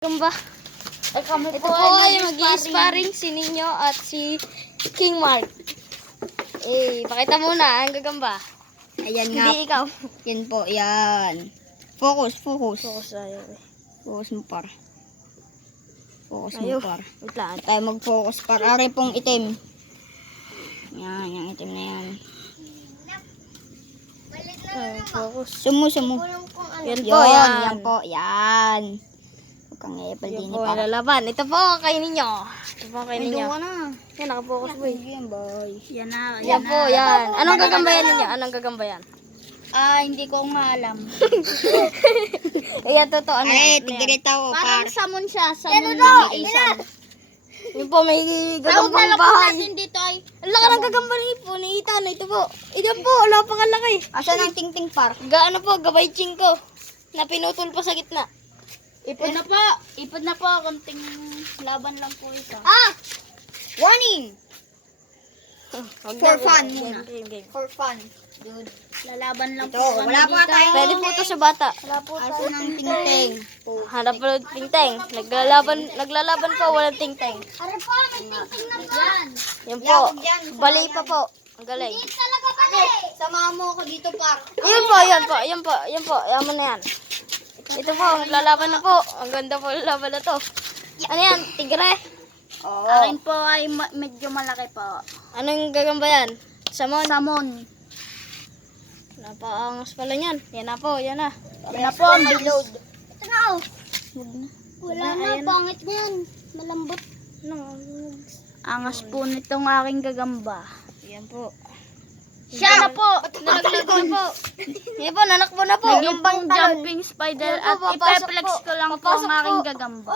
Gamba. Ay, kami Ito po ay mag-i-sparring si Ninyo at si King Mark. Pakita muna ang gagamba. Ayan nga. Hindi ikaw. Yan po, yan. Focus. Focus tayo. Focus mo par. Focus Ayaw. mo par. Wait lang. Tayo mag-focus par. Ari pong itim. Yan, yung itim na yan. Focus. Sumo. Yan po, yan. Yan po, yan. Huwag kang epal Yan din po par. ang lalaban. Ito po kay Ninyo. Ito po kay Ninyo. na. Yan, nakafocus boy. Yan, boy. Yan po, yan. Anong gagambayan ninyo? Anong gagambayan? Hindi ko nga alam. Ayan, totoo. Ano Ay, yan? tigirita ko par. Samon siya. Samon na may isang. Yun po, may Tawag na gagambang lang po bahay. natin dito ay. Ang laki ng gagamba ni po, ni Ethan. Ito po. Ito po, wala pang kalaki. Asan ang ting-ting par? Gaano po, gabay ching ko. Na pinutol pa sa gitna. Ipod na po. Ipod na po. Kunting laban lang po ito. Warning! For fun muna. Game. For fun. Dude. Lalaban lang Ito, po kami wala pa dito. tayo. Pwede po to sa bata. Asan ang ting-ting? Hanap po ng tingteng. Naglalaban po, walang tingteng. Ano po? May tingting na po. Yan. Yan po. Yakog yan, Bali pa po. Ang galing. Talaga kami. Samahan mo ako dito par. Yan po. Yaman na yan. Ito po, naglalaban na po. Ang ganda po lalaban na to. Ano yan? Tigre? Oo. Akin po ay medyo malaki po. Anong gagamba yan? Samon? Samon. Napaangas pala yan. Yan na po, yan na. Yan na po. Ang bilod. Ito na oh. Wala na, na. Pangit na yan. Malambot. Angas po nitong aking gagamba. Yan po. Siya na po. Nalaglag na po. Yan po, nanakbo na po. Naging pang jumping spider Yan at po, papasok ipeplex po. ko lang po Papasok ang aking po. gagamba.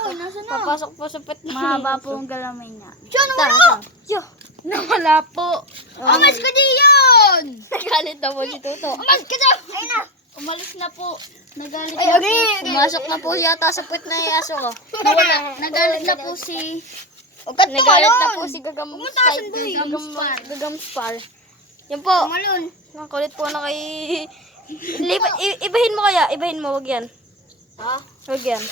Papasok po sa pet. Mahaba po ang galamay niya. Tara. Yo. Nawala po. Umalis ka di yun! Galit na po si Tuto. Umalis ka dyan! Ayun na! Umalis na po. Nagalit Ay, na okay. Pumasok na po yata sa pet na yung aso ko. Nawala. Nagalit na po si... Nagalit na po si Gagam Pumutasan po yung Gagamspar. Yan po. Malun. Ang kulit po na kay... Ibahin mo kaya. Ibahin mo, wag yan. Ha? Wag yan.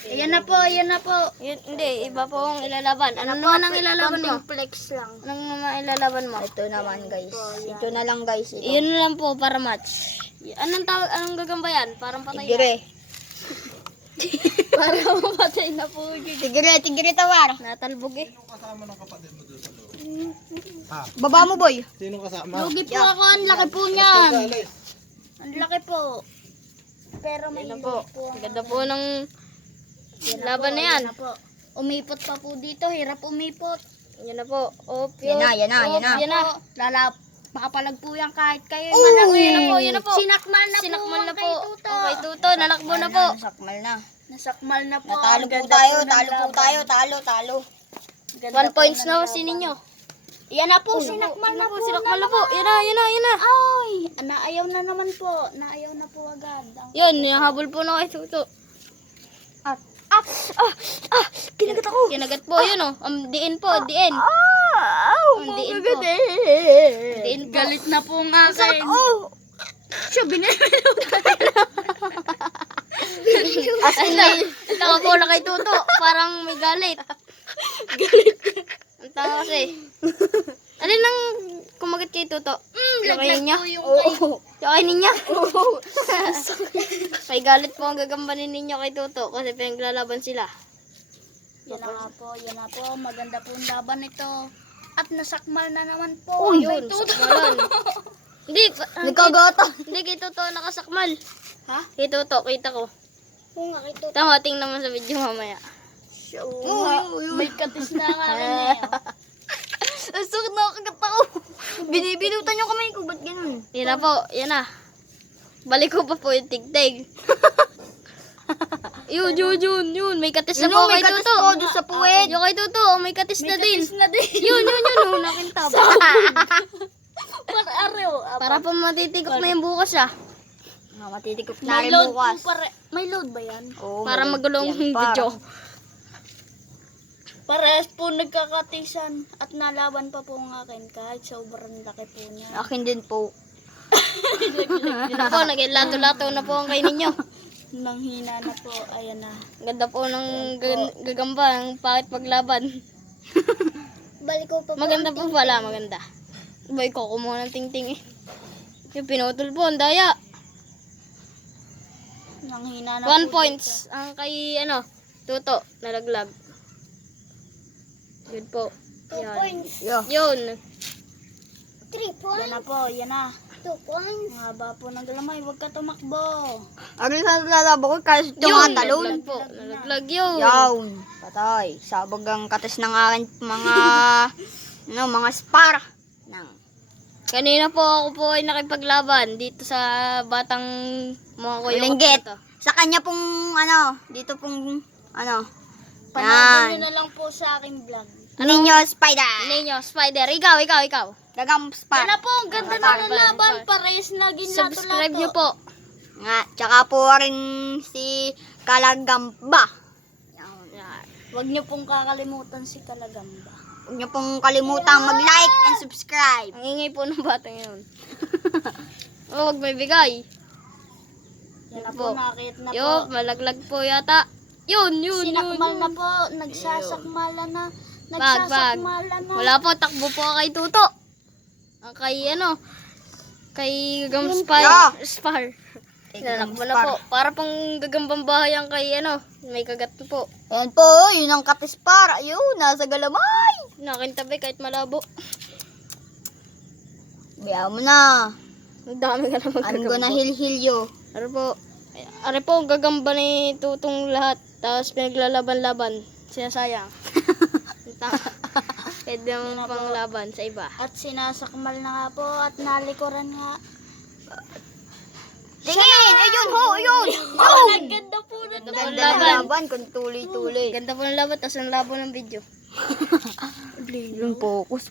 Ayan na po, ayan na po. Hindi, iba po ang ilalaban. Ano naman ang ilalaban mo? Konting flex lang. Anong naman ilalaban mo? Ito naman guys. Ito na lang guys. Ito. Iyon na lang po para match. Anong tawag, anong gagamba yan? Parang patay na. Tigre. Para mamatay na po. Tigre tawar. Natalbog eh. Baba mo boy. Sino kasama? Lugi po ako, ang laki po niyan. Ang laki po. Pero may Yan po. load po. Ang ganda po ng laban na yan. Ayan na po. Umipot pa po dito, hirap umipot. Yan na po. Op, Yan na. Yan na. Lalap. Makapalag po yan kahit kayo. Yan na po. Sinakmal na Sinakmal na po. po. Kay Tuto. Okay, Tuto. Nanakbo na po. Sakmal na. Nasakmal na po. Natalo Ang po ganda tayo. po ng laban. Talo. Ganda 1 po points ng na laban. si Ninyo. Yan na po, sinakmal na po. Sinakmal na po. Yan na. Ay, naayaw na naman po. Naayaw na po agad. Yun, nahabol po na kay Tuto. Kinagat ako. Kinagat po, yun oh. Diin po, diin. Diin po. Diin po. Galit na po nga akin. Siya, binibilo. Asin na. Ang tanga po na kay Tuto. Parang may galit. Ang tanga kasi. Alin nang kumagat kay Tuto? Yung kay Laglag niya? po yung kay. Yung kay ninya? May galit po ang gagamba ni ninyo kay Tuto kasi pinaglalaban sila. Yan na po, yan na po. Maganda po ang laban ito. At nasakmal na naman po. Yun, sakmalan. Hindi, Nagkagata. hindi kay Tuto nakasakmal. Ha? Kay Tuto, kita ko. Oo nga, ito. Tama, tingnan mo sa video mamaya. May katis na nga rin eh. Ang sakit na kagat ako. Binibinutan yung kamay ko. Ba't ganun? Yan na po, yan na. Balik ko pa po yung tigtig. Yun. May katis na po May kay katis Tuto. po doon sa puwet. Yung kay Tuto, may katis na din. Yun. Oh, nakintab. Para araw. Para po matitikok na yung bukas ah. Matitikop na May rin load bukas. po may load ba yan? Oo, Para may- magulong yan, video. Parehas po nagkakatisan at nalaban pa po ang akin kahit sobrang laki po niya. Akin din po. Yun na po, naging lato-lato na po ang kay ninyo. Nanghina na po. Ayan na. Ganda po ng gagamba, ang pangit paglaban. Balik ko pa Maganda po pala, maganda. Boy ko kumuha ng ting-ting eh. Yung pinutol po, ang daya. Nanghina na 1 po points ang kay Tuto, nalaglag. Yun po. 2 Yan. points. Yun. 3 dito. Yan points. na po. Yan na. 2 points. Mahaba po ng galamay. Huwag ka tumakbo. Agad sa lalabo ko kasi Yun, yung talon. nalaglag po. Nalaglag yun. Yawn. Patay. Sabog ang katas ng akin mga mga spar. Kanina po ako po ay nakipaglaban dito sa batang mga kuyukot Malinggit. na to. Sa kanya pong dito pong Panoodin nyo yan. na lang po sa aking vlog. Ninyo spider. Ninyo, spider. Ikaw. Gagam spar. Yan na po. Ang ganda na ng laban. Parehas na ginlato-lato. Subscribe nyo po. Nga, tsaka po rin si Kalagamba. Yan. Huwag nyo pong kakalimutan si Kalagamba. Huwag niyo pong kalimutang mag-like and subscribe. Ang ingay po ng batang yun. Oh, wag may bigay. Yan na Po. po. Nakakit na po. Yo, malaglag po yata. Yun. Sinakmal na po. Nagsasakmala na. Bag. Nagsasakmala na. Wala po, takbo po kay Tuto. Ang kay kay Gagam Spar. Nanakbo na po. Para pang gagambang bahay ang kay may kagat na po. Ayan po, yun ang katispar. Ayun, nasa galamay. Nakintabi kahit malabo. Biya mo na. Ang dami ka naman I'm gagamba. gonna heal you. Are po, ang gagamba ni Tutong lahat. Tapos pinaglalaban-laban. Sinasayang. Pwede naman pang laban sa iba. At sinasakmal na nga po. At nalikuran nga. Tingin! Ayun ho, ayun! Ang ganda po na. Ganda po ng Ganda ng laban. laban kung tuloy-tuloy. Ganda po ng laban, tapos ang labo ng video. Yung focus.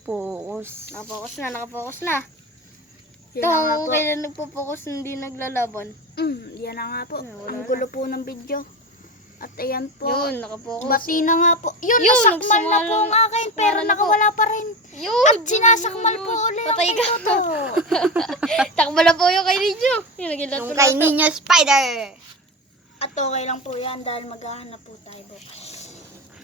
Nakapokus na. Ito, Yan na nga po. kailan nagpo-focus hindi naglalaban. Yan na nga po. Ang gulo po ng video. At ayan po. Yun, nakapokus. Bati na nga po. Yun, Yun, nasakmal na po nagsimula- ang akin. Pero na po. nakawala pa rin. Yun! At sinasakmal po ulit ang Patay ka. Toto. Takbo na po yung kay Ninyo. Yung nagilat Yung po kay na to. Ninyo Spider. At okay lang po yan dahil maghahanap po tayo bukas.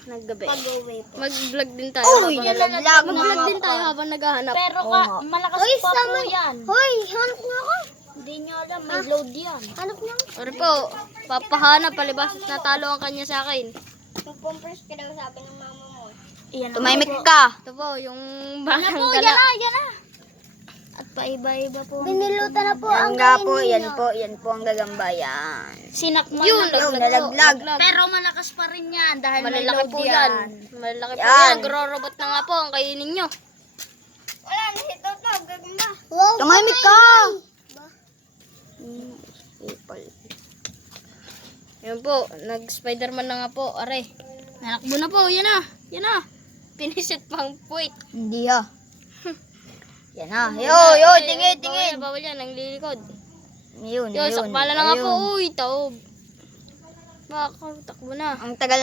Naggabi. Pag-uwi po. Mag-vlog din tayo. Uy, habang- nalaglag Mag-vlog na. din tayo habang naghahanap. Pero Oo ka, nga. malakas Uy, pa po sama- yan. Hoy, hanap nga ako. Hindi nyo alam, may load yan. Hanap nga ako. Or po, papahanap, palibas at natalo ang kanya sa akin. Mag-compress ka daw sabi ng mama mo. Iyan na Tumahimik po. ka. Ito po, yung Yan bakang po, gala. yan na. At paiba-iba po. Binilutan na po Yan ang nga kain po, ninyo. yan po ang gagamba yan. Sinakmal Yun, na. Yung nalaglag. nalaglag. Pero malakas pa rin yan dahil may Malalaki load po yan. yan. Malaki po Yan. yan. Nagro-robot na nga po ang kainin nyo. Wala na si Toto, gaganda. Wow, Tumahimik ka. Yan po, nag-Spider-Man na nga po. Are, nanakbo na po. Yan na. Pinisit pang puwit. Hindi ha. Yan na. Yo, tingin. Bawal yan, ang lilikod. Yun. Yo, sakpala na nga po. Uy, taob. Baka, takbo na. Ang tagal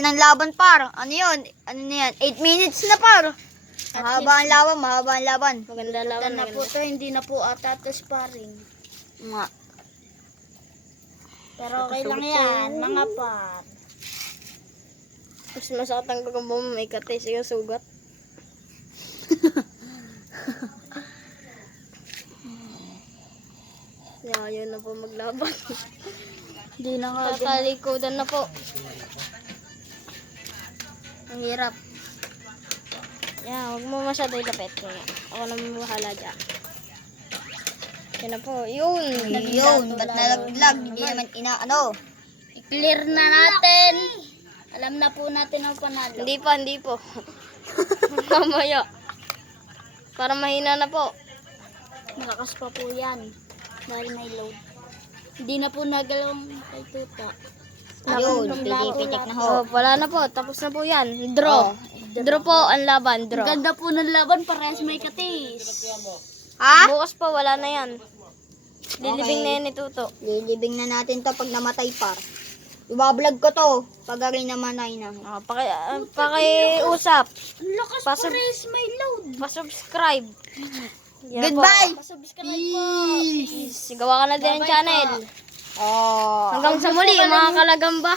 ng laban par. Ano yun? Ano na yan? 8 minutes na par. Mahaba ang laban. Maganda laban. Yan na po to, hindi na po ata to sparring. Mga Pero okay lang yan, mga par. Mas masakit ang gagamba mo, may kate, sige sugat. Yun na po maglaban. Hindi na nga. Tatalikodan na po. Ang hirap. Huwag mo masyado ilapit. Ako naman bahala dyan. Yan na po. Yun. ba't nalaglag? Hindi naman I-clear na natin. Alam na po natin ang panalo. Hindi po. Mamaya. Para mahina na po. Malakas pa po yan. Dahil may load. Hindi na po nagalawang kay Tuta. Ayun, pinipitik na ho. Oh, wala na po. Tapos na po yan. Draw. Draw po ang laban. Ang Draw. ganda po ng laban, parehas may katis. Ha? Bukas pa, wala na yan. Lilibing na yan ni Tuto. Lilibing na natin to pag namatay par. Ibablog ko to. Pag ari namanay na. Pakiusap. Ang lakas Pasub- parehas may load. Pa-subscribe. Yan po. Goodbye! Pasubscribe po. Gawa ka na din ng channel. Oh. Hanggang sa muli, mga kalagamba.